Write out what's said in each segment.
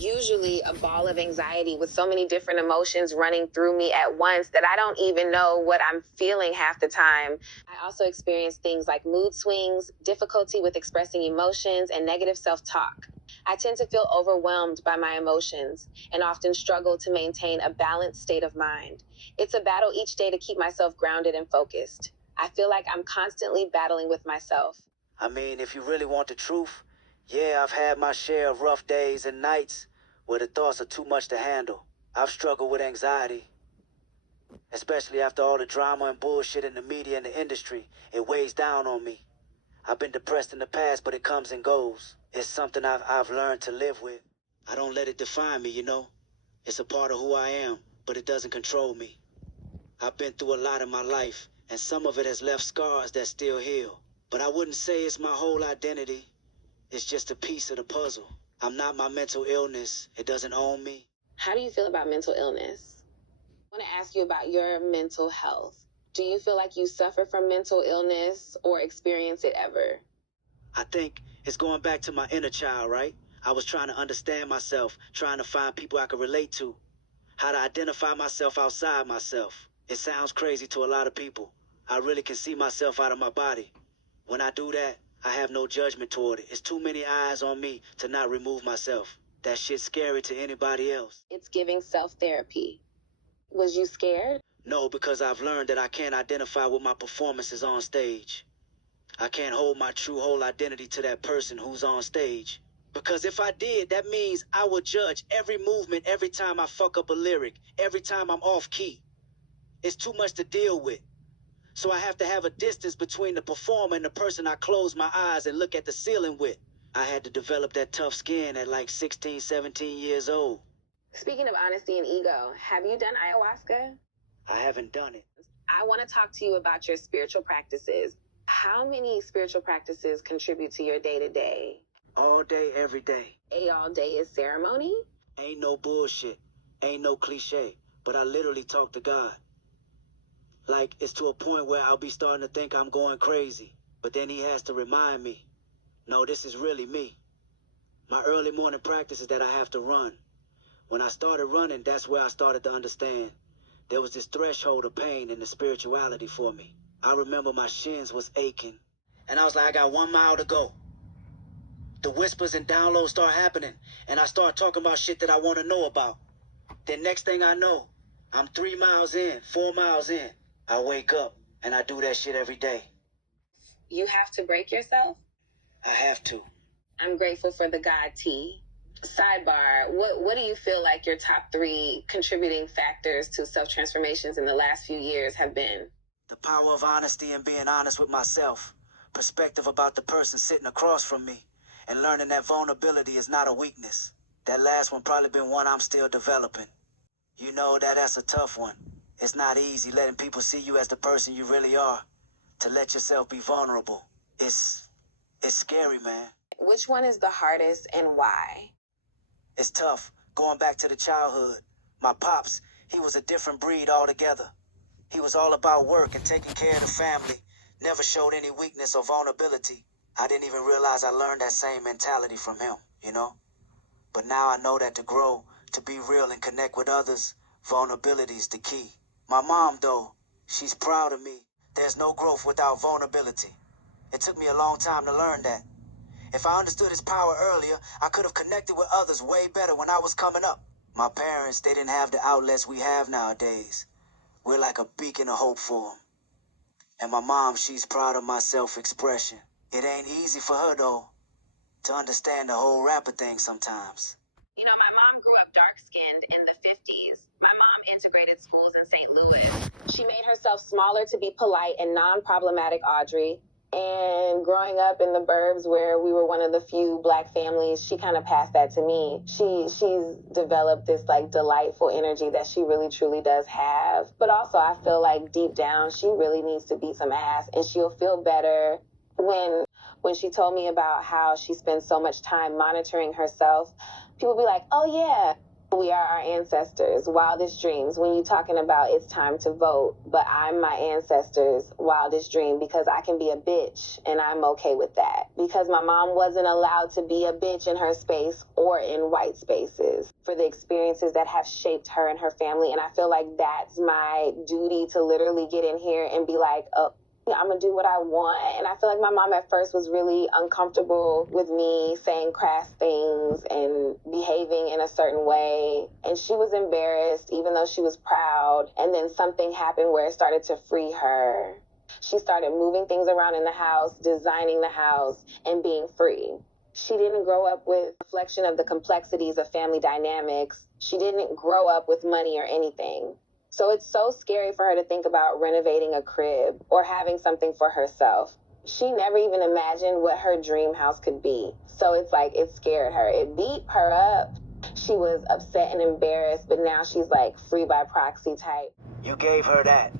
usually a ball of anxiety with so many different emotions running through me at once that I don't even know what I'm feeling half the time. I also experience things like mood swings, difficulty with expressing emotions, and negative self-talk. I tend to feel overwhelmed by my emotions and often struggle to maintain a balanced state of mind. It's a battle each day to keep myself grounded and focused. I feel like I'm constantly battling with myself. I mean, if you really want the truth, yeah, I've had my share of rough days and nights where the thoughts are too much to handle. I've struggled with anxiety, especially after all the drama and bullshit in the media and the industry. It weighs down on me. I've been depressed in the past, but it comes and goes. It's something I've learned to live with. I don't let it define me, you know? It's a part of who I am, but it doesn't control me. I've been through a lot in my life, and some of it has left scars that still heal. But I wouldn't say it's my whole identity. It's just a piece of the puzzle. I'm not my mental illness. It doesn't own me. How do you feel about mental illness? I want to ask you about your mental health. Do you feel like you suffer from mental illness or experience it ever? I think it's going back to my inner child, right? I was trying to understand myself, trying to find people I could relate to, how to identify myself outside myself. It sounds crazy to a lot of people. I really can see myself out of my body. When I do that, I have no judgment toward it. It's too many eyes on me to not remove myself. That shit's scary to anybody else. It's giving self-therapy. Was you scared? No, because I've learned that I can't identify with my performances on stage. I can't hold my true whole identity to that person who's on stage. Because if I did, that means I would judge every movement every time I fuck up a lyric, every time I'm off key. It's too much to deal with. So I have to have a distance between the performer and the person I close my eyes and look at the ceiling with. I had to develop that tough skin at like 16, 17 years old. Speaking of honesty and ego, have you done ayahuasca? I haven't done it. I want to talk to you about your spiritual practices. How many spiritual practices contribute to your day-to-day? All day, every day. All day is ceremony? Ain't no bullshit. Ain't no cliche. But I literally talk to God. Like, it's to a point where I'll be starting to think I'm going crazy. But then he has to remind me, no, this is really me. My early morning practice is that I have to run. When I started running, that's where I started to understand. There was this threshold of pain in the spirituality for me. I remember my shins was aching. And I was like, I got 1 mile to go. The whispers and downloads start happening. And I start talking about shit that I want to know about. Then next thing I know, I'm 3 miles in, 4 miles in. I wake up and I do that shit every day. You have to break yourself? I have to. I'm grateful for the God tea. Sidebar, what do you feel like your top 3 contributing factors to self-transformations in the last few years have been? The power of honesty and being honest with myself. Perspective about the person sitting across from me. And learning that vulnerability is not a weakness. That last one probably been one I'm still developing. You know that's a tough one. It's not easy letting people see you as the person you really are. To let yourself be vulnerable. It's scary, man. Which one is the hardest and why? It's tough. Going back to the childhood. My pops, he was a different breed altogether. He was all about work and taking care of the family. Never showed any weakness or vulnerability. I didn't even realize I learned that same mentality from him, you know? But now I know that to grow, to be real and connect with others, vulnerability is the key. My mom, though, she's proud of me. There's no growth without vulnerability. It took me a long time to learn that. If I understood his power earlier, I could have connected with others way better when I was coming up. My parents, they didn't have the outlets we have nowadays. We're like a beacon of hope for them. And my mom, she's proud of my self-expression. It ain't easy for her, though, to understand the whole rapper thing sometimes. You know, my mom grew up dark-skinned in the 50s. My mom integrated schools in St. Louis. She made herself smaller to be polite and non-problematic, Audrey. And growing up in the burbs where we were one of the few Black families, she kind of passed that to me. She's developed this like delightful energy that she really truly does have. But also I feel like deep down she really needs to beat some ass, and she'll feel better when she told me about how she spends so much time monitoring herself. People be like, oh yeah, We are our ancestors' wildest dreams. When you're talking about it's time to vote, but I'm my ancestors' wildest dream because I can be a bitch and I'm okay with that. Because my mom wasn't allowed to be a bitch in her space or in white spaces for the experiences that have shaped her and her family. And I feel like that's my duty to literally get in here and be like, oh, I'm gonna do what I want. And I feel like my mom at first was really uncomfortable with me saying crass things and behaving in a certain way. And she was embarrassed, even though she was proud. And then something happened where it started to free her. She started moving things around in the house, designing the house, and being free. She didn't grow up with a reflection of the complexities of family dynamics. She didn't grow up with money or anything. So it's so scary for her to think about renovating a crib or having something for herself. She never even imagined what her dream house could be. So it's like it scared her. It beat her up. She was upset and embarrassed, but now she's like free by proxy type. You gave her that.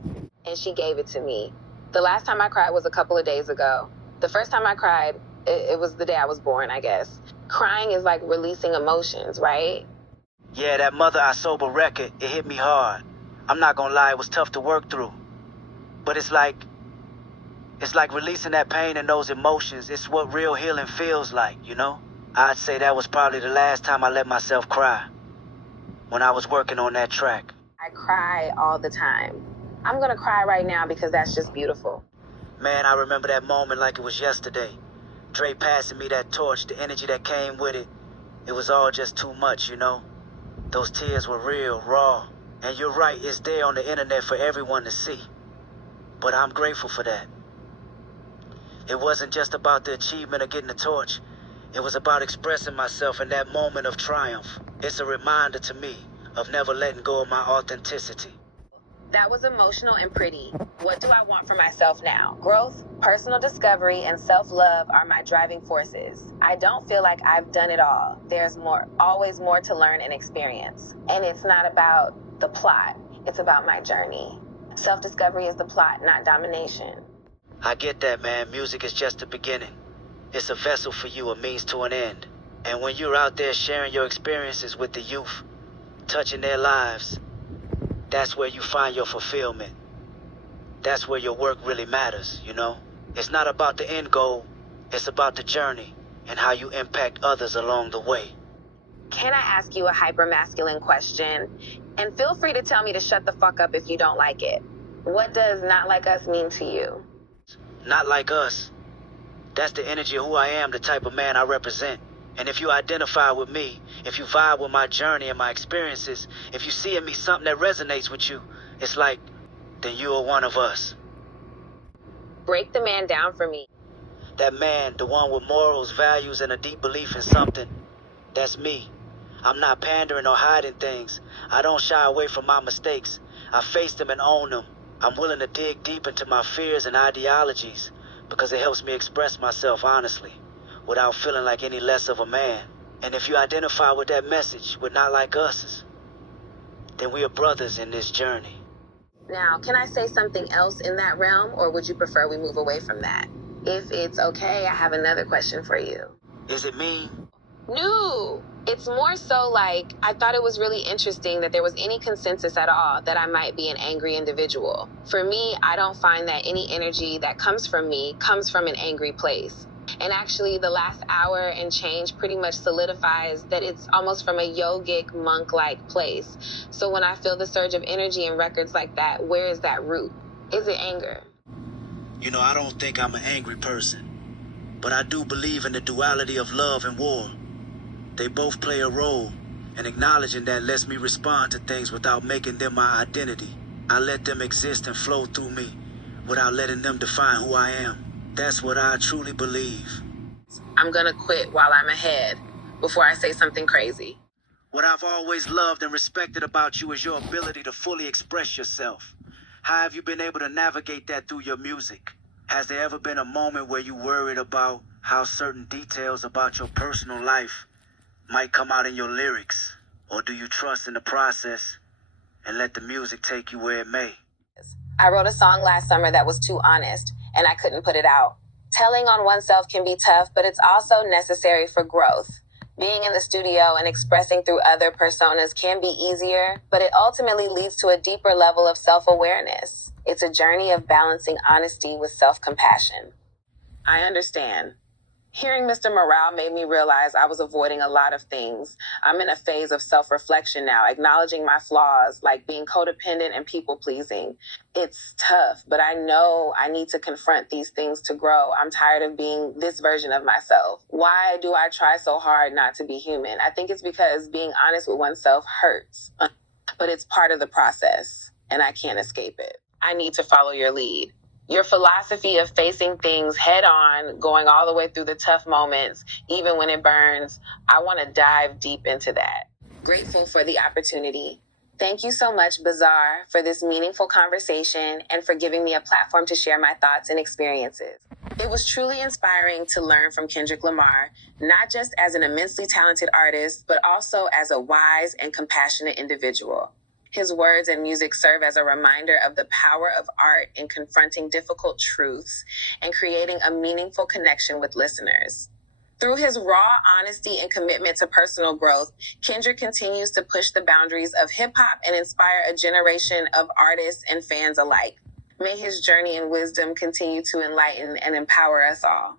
And she gave it to me. The last time I cried was a couple of days ago. The first time I cried, it was the day I was born, I guess. Crying is like releasing emotions, right? Yeah, that Mother I Sober record, it hit me hard. I'm not gonna lie, it was tough to work through. But it's like releasing that pain and those emotions. It's what real healing feels like, you know? I'd say that was probably the last time I let myself cry, when I was working on that track. I cry all the time. I'm gonna cry right now because that's just beautiful. Man, I remember that moment like it was yesterday. Dre passing me that torch, the energy that came with it. It was all just too much, you know? Those tears were real, raw. And you're right, it's there on the internet for everyone to see. But I'm grateful for that. It wasn't just about the achievement of getting the torch. It was about expressing myself in that moment of triumph. It's a reminder to me of never letting go of my authenticity. That was emotional and pretty. What do I want for myself now? Growth, personal discovery, and self-love are my driving forces. I don't feel like I've done it all. There's always more to learn and experience. And it's not about the plot. It's about my journey. Self-discovery is the plot, not domination. I get that, man. Music is just the beginning. It's a vessel for you, a means to an end. And when you're out there sharing your experiences with the youth, touching their lives, that's where you find your fulfillment. That's where your work really matters, you know? It's not about the end goal. It's about the journey and how you impact others along the way. Can I ask you a hyper-masculine question? And feel free to tell me to shut the fuck up if you don't like it. What does not like us mean to you? Not like us. That's the energy of who I am, the type of man I represent. And if you identify with me, if you vibe with my journey and my experiences, if you see in me something that resonates with you, it's like, then you are one of us. Break the man down for me. That man, the one with morals, values, and a deep belief in something, that's me. I'm not pandering or hiding things. I don't shy away from my mistakes. I face them and own them. I'm willing to dig deep into my fears and ideologies because it helps me express myself honestly without feeling like any less of a man. And if you identify with that message, with not like us, then we are brothers in this journey. Now, can I say something else in that realm, or would you prefer we move away from that? If it's okay, I have another question for you. Is it mean? No, it's more so like I thought it was really interesting that there was any consensus at all that I might be an angry individual. For me, I don't find that any energy that comes from me comes from an angry place. And actually, the last hour and change pretty much solidifies that it's almost from a yogic, monk-like place. So when I feel the surge of energy in records like that, where is that root? Is it anger? You know, I don't think I'm an angry person, but I do believe in the duality of love and war. They both play a role, and acknowledging that lets me respond to things without making them my identity. I let them exist and flow through me without letting them define who I am. That's what I truly believe. I'm gonna quit while I'm ahead before I say something crazy. What I've always loved and respected about you is your ability to fully express yourself. How have you been able to navigate that through your music? Has there ever been a moment where you worried about how certain details about your personal life might come out in your lyrics? Or do you trust in the process and let the music take you where it may? I wrote a song last summer that was too honest, and I couldn't put it out. Telling on oneself can be tough, but it's also necessary for growth. Being in the studio and expressing through other personas can be easier, but it ultimately leads to a deeper level of self-awareness. It's a journey of balancing honesty with self-compassion. I understand. Hearing Mr. Morale made me realize I was avoiding a lot of things. I'm in a phase of self-reflection now, acknowledging my flaws, like being codependent and people-pleasing. It's tough, but I know I need to confront these things to grow. I'm tired of being this version of myself. Why do I try so hard not to be human? I think it's because being honest with oneself hurts, but it's part of the process, and I can't escape it. I need to follow your lead. Your philosophy of facing things head on, going all the way through the tough moments, even when it burns, I want to dive deep into that. Grateful for the opportunity. Thank you so much, Bazaar, for this meaningful conversation and for giving me a platform to share my thoughts and experiences. It was truly inspiring to learn from Kendrick Lamar, not just as an immensely talented artist, but also as a wise and compassionate individual. His words and music serve as a reminder of the power of art in confronting difficult truths and creating a meaningful connection with listeners. Through his raw honesty and commitment to personal growth, Kendrick continues to push the boundaries of hip-hop and inspire a generation of artists and fans alike. May his journey and wisdom continue to enlighten and empower us all.